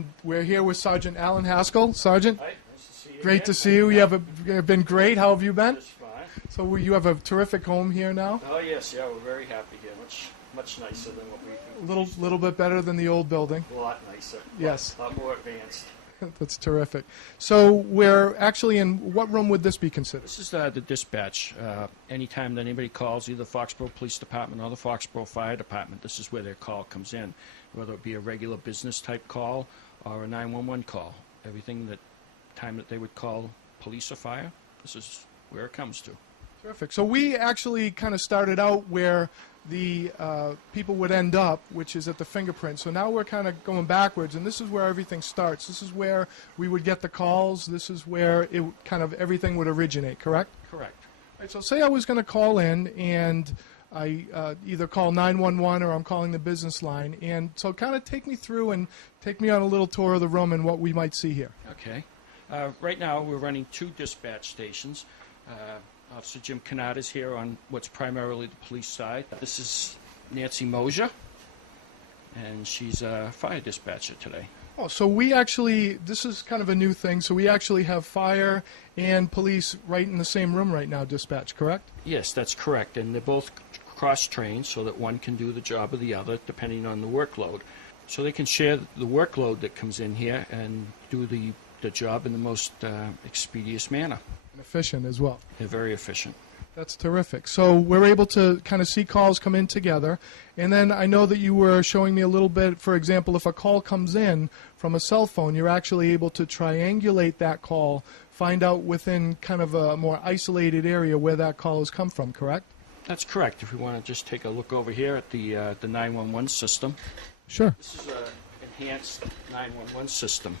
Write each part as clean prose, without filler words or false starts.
and we're here with Sergeant Alan Haskell. Sergeant, Hi, nice to see you. great again. to see you. You've been great. How have you been? Just fine. So you have a terrific home here now. Oh yes, yeah, we're very happy here. Much nicer than what we. Little bit better than the old building. A lot nicer. Yes. A lot more advanced. That's terrific. So we're actually in what room would this be considered? This is the dispatch. Anytime that anybody calls, either Foxborough Police Department or the Foxborough Fire Department, this is where their call comes in, whether it be a regular business type call or a 911 call. Everything time that they would call police or fire, this is where it comes to. Terrific. So we actually kind of started out where the people would end up, which is at the fingerprint. So now we're kind of going backwards, and this is where everything starts. This is where we would get the calls. This is where it kind of everything would originate, correct? Correct. All right, so say I was going to call in, and I either call 911 or I'm calling the business line. And so kind of take me through and take me on a little tour of the room and what we might see here. Okay. Right now we're running 2 dispatch stations. Officer Jim Canard is here on what's primarily the police side. This is Nancy Mosier, and she's a fire dispatcher today. Oh, so this is kind of a new thing, so we actually have fire and police right in the same room right now, dispatch, correct? Yes, that's correct, and they're both cross-trained so that one can do the job of the other depending on the workload. So they can share the workload that comes in here and do the job in the most expeditious manner. And efficient as well. They're very efficient. That's terrific. So we're able to kind of see calls come in together. And then I know that you were showing me a little bit, for example, if a call comes in from a cell phone, you're actually able to triangulate that call, find out within kind of a more isolated area where that call has come from, correct? That's correct. If we want to just take a look over here at the 911 system. Sure. This is an enhanced 911 system.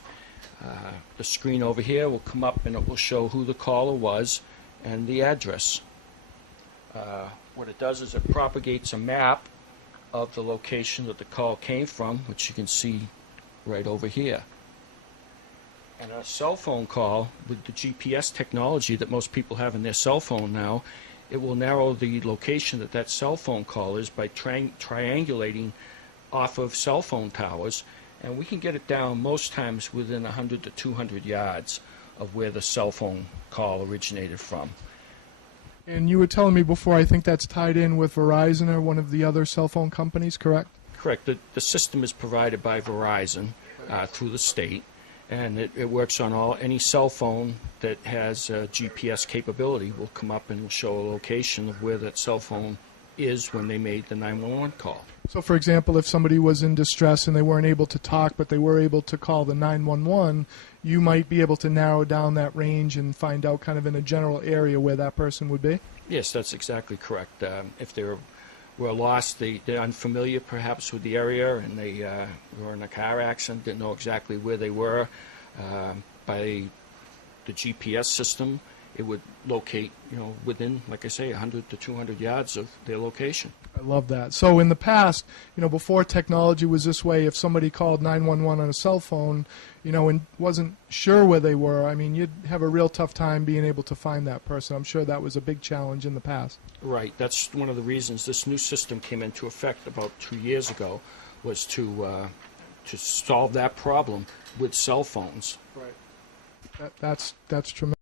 The screen over here will come up and it will show who the caller was and the address. What it does is it propagates a map of the location that the call came from, which you can see right over here. And a cell phone call, with the GPS technology that most people have in their cell phone now, it will narrow the location that cell phone call is by triangulating off of cell phone towers, and we can get it down most times within 100 to 200 yards of where the cell phone call originated from. And you were telling me before, I think that's tied in with Verizon or one of the other cell phone companies, correct? Correct. The system is provided by Verizon through the state, and it works on any cell phone that has GPS capability. Will come up and will show a location of where that cell phone is when they made the 911 call. So, for example, if somebody was in distress and they weren't able to talk, but they were able to call the 911, you might be able to narrow down that range and find out kind of in a general area where that person would be? Yes, that's exactly correct. If they were lost, they're unfamiliar perhaps with the area, and they were in a car accident, didn't know exactly where they were, by the GPS system, it would locate, within, like I say, 100 to 200 yards of their location. I love that. So in the past, before technology was this way, if somebody called 911 on a cell phone, and wasn't sure where they were, I mean, you'd have a real tough time being able to find that person. I'm sure that was a big challenge in the past. Right. That's one of the reasons this new system came into effect about 2 years ago, was to solve that problem with cell phones. Right. That's tremendous.